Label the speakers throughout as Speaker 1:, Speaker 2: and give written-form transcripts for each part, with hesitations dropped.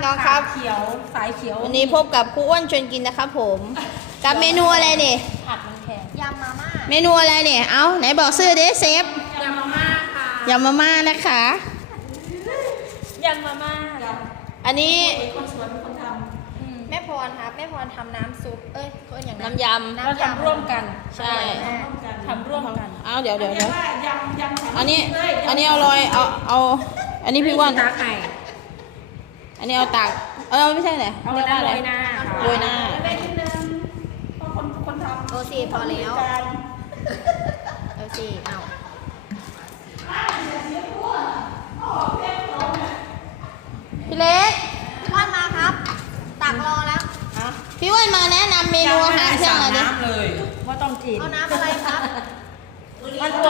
Speaker 1: น้องครับ
Speaker 2: เขียวสายเขียว
Speaker 1: วันนี้พบกับครูอ้วนชวนกินนะครับผมกับเมนูอะไรเนี่ย
Speaker 2: ผัดมันแข็งยำมาม่า
Speaker 1: เมนูอะไรเนี่ยเอ้าไหนบอกชื่อดิเซฟ
Speaker 2: ยำมาม่าค่ะ
Speaker 1: ยำมาม่านะคะ
Speaker 2: ยำมาม่า
Speaker 1: อันนี้
Speaker 2: คนสวนเป็นคนทำ
Speaker 3: แม่พรครับแม่พรทำน้ำซุปเขาอย่างนั้น
Speaker 1: น้ำยำ
Speaker 2: เราทำร่วมกัน
Speaker 1: ใช่
Speaker 2: ทำร่วมกัน
Speaker 1: เอาเดี๋ยว
Speaker 2: ยำ
Speaker 1: อันนี้เอาลอยเอาอันนี้พี่อ้วน
Speaker 2: ตาไข่
Speaker 1: อันนี้เอาตักไม่ใช่ไหน
Speaker 2: เอา
Speaker 1: เรียกว่าอะไร
Speaker 2: โรยหน้า
Speaker 1: โรยหน้า
Speaker 3: โอซีพอแล้วโอซีเอาพี่เล็กว่านมาครับ ตักรอแล้ว
Speaker 1: พี่อ้วนมาแนะนำเมนูอาหารเที่ยงหน่อยดิ
Speaker 2: ว่าต้องกิน
Speaker 3: เอาน้ำอะไรครับ
Speaker 2: มันป่วย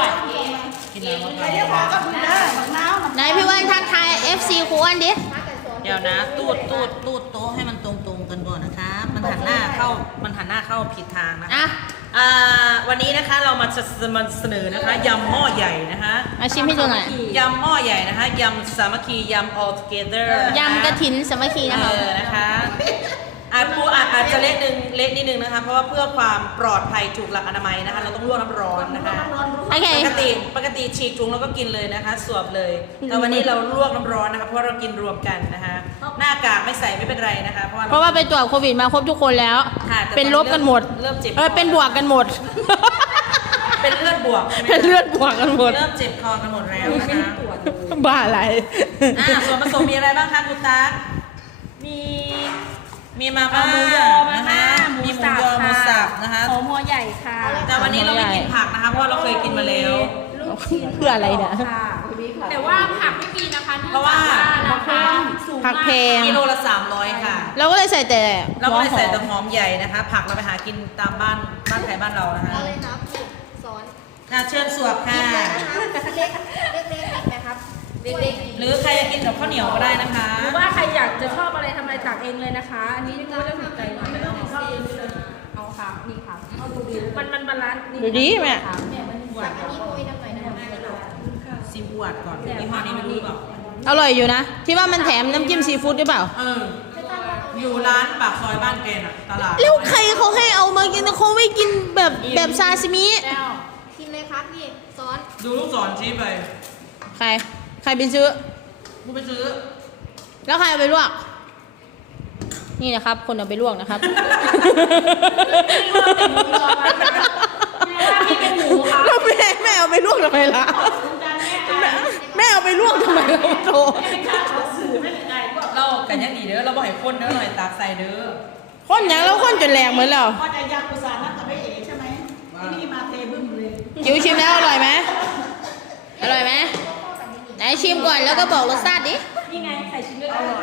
Speaker 1: ไหนพี่อ้วนทักทาย FC ครูอ้วนดิ
Speaker 4: เดี๋ยวนะตูดโต๊ะให้มันตรงๆกันก่อนนะคะมันหันหน้าเข้าผิดทางนะคะ
Speaker 1: อ่ะ
Speaker 4: วันนี้นะคะเรามาเสนอนะคะยำหม้อใหญ่นะคะ
Speaker 1: มาชิมให้ดูหน่อย
Speaker 4: ยำหม้อใหญ่นะคะยำสามัคคียำ all together นะคะ
Speaker 1: ยำกระถินสามัคคีนะคะ
Speaker 4: นะคะอาจจะเล็กนิดนึงนะคะเพราะว่าเพื่อความปลอดภัยถูกหลักอนามัยนะคะเราต้องลวกน้ำร้อนนะคะ
Speaker 1: โอเค
Speaker 4: ปกติฉีกถุงแล้วก็กินเลยนะคะสวบเลยแต่วันนี้เราลวกน้ำร้อนนะคะเพราะเรากินรวมกันนะคะหน้ากากไม่ใส่ไม่เป็นไรนะคะเพราะ
Speaker 1: เพราะว่าไปตรวจโควิดมาครบทุกคนแล้ว
Speaker 4: ค่ะแต่
Speaker 1: เป็นลบกันหมด
Speaker 4: เริ่มเจ็บ
Speaker 1: เป็นบวกกันหมด
Speaker 4: เป็นเลือดบวก
Speaker 1: เป็นเลือดบวกกันหมด
Speaker 4: เริ่มเจ็บคอกันหมดแล้วนะคะ
Speaker 1: บ้าอะไร
Speaker 4: ส่วนผสมมีอะไรบ้างคะคุณตั๊ก
Speaker 2: มี
Speaker 4: มีมาม่า
Speaker 2: หมูยอมา
Speaker 4: นะ
Speaker 2: ม่า
Speaker 4: คะ
Speaker 2: หมู
Speaker 4: มีหมู
Speaker 2: สับ
Speaker 4: ยอหมูสับนะคะ
Speaker 2: หอมหัวใหญ่ค่ะ
Speaker 4: แต่วันนี้เราไม่กินผักนะคะเพราะว่าเราเคยกินมาแล้ว
Speaker 2: ลูกชิ้น
Speaker 1: เพื่ออะไรเนี่ย
Speaker 2: ค่ะแต่ว่าผักไม่มีนะคะ
Speaker 4: เพราะว่า
Speaker 2: ราคาสูง
Speaker 1: ผักแพง
Speaker 4: กิโลละ300ค่ะ
Speaker 1: เราก็เลยใส่แต่
Speaker 4: เราก็เลยใส่แต่
Speaker 1: หัวห
Speaker 4: ห
Speaker 1: อม
Speaker 4: อมใหญ่นะคะ ผักเราไปหากินตามบ้านใครบ้านเรานะคะ
Speaker 3: เอาเลยครับนี่สอน
Speaker 4: ค่ะเชิญสวบค่ะ
Speaker 3: เล็กเล็กๆไหมครับเล็ก
Speaker 4: หรือใครจะกินกับข้าวเหนียวก็ได้นะคะ
Speaker 2: หรือว่าใครอยากจะชอบอะไรทำอะไรตักเองเลยนะคะ อันนี้ไม่ต้องสนใจหน่อยเอาค่ะนี่ค่ะเอาดูดีมันบาลานซ์
Speaker 1: ดูดีแม่
Speaker 2: เนี่ยมันหวาน
Speaker 3: อันนี้โรยน้ำหน่อยนะครับ
Speaker 4: ซีฟู้ดก่อนยี่ห้อนี้ไม่รู้เปล่า
Speaker 1: อร่อยอยู่นะ ที่ว่ามันแถมน้ำจิ้มซีฟู้ดหรือเปล่า
Speaker 4: อยู่ร้านปากซอยบ้านแกน่ะตลาด
Speaker 1: แล้วใครเขาให้เอามากินเขาไม่กินแบบซาซิมิ
Speaker 2: แล้ว
Speaker 3: กินเลยครับพี่สอน
Speaker 4: ดูลูกศรชี้ไป
Speaker 1: ใครไปซื้อ
Speaker 4: กูไปซื้อ
Speaker 1: แล้วใครเอาไปลวก นี่นะครับ คนเอาไปลวกนะครับ
Speaker 2: ที่เป็นหมูค่ะ
Speaker 1: แล้วแม่เอาไปลวกทำไมล่ะแม่เอาไปลวกทำไมล่ะโต
Speaker 4: เรากันยังดีเด้อเราบ่ให้คนเด้อหน่อยตากใส่เด้อ
Speaker 1: คนอย่างแล้วคนจนแรงเหมือนเรา
Speaker 5: พอจะยากุศลนักกับไม่เอ๋ใช่ไหมที่นี่มาเทบึ้มเลย
Speaker 1: จิ๋วชิมแล้วอร่อยไหมอร่อยไหมไหนชิมก่อนแล้วก็บอกรสชาติดิ
Speaker 2: นี่ไงใส่ชิ้นด้วยอร่อย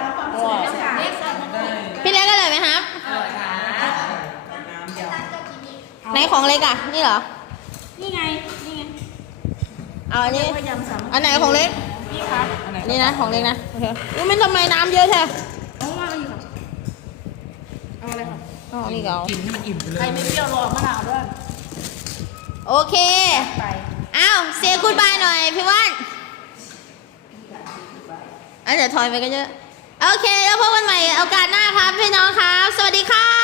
Speaker 1: พี่เล็กอร่อยไหมครับ
Speaker 4: อร่อยค่ะน้ำยำ
Speaker 1: ไหนของเล็กอ่ะนี่เหรอ
Speaker 2: นี่ไงนี่ไง
Speaker 1: เอาอันนี้
Speaker 2: พยายามสาม
Speaker 1: อันไหนของเล็ก
Speaker 2: นี่ครับ
Speaker 1: นี่นะของเล็กนะโอเคอุ๊ยมันทำไมน้ำเยอะแท้
Speaker 2: เอามาอีกครับเอาอะไรครับ
Speaker 1: อ๋อนี่ก็เอา
Speaker 4: กินให้มันอิ่มไปเลย
Speaker 2: ใครไม่เปรี้ยวรอมะนาวด้วย
Speaker 1: โอเค
Speaker 2: ไป
Speaker 1: อ้าวเซกูดบายหน่อยพี่ว่านเดี๋ยวถอยไปกันเยอะ โอเค แล้วพบกันใหม่โอกาสหน้าครับพี่น้องครับ สวัสดีครับ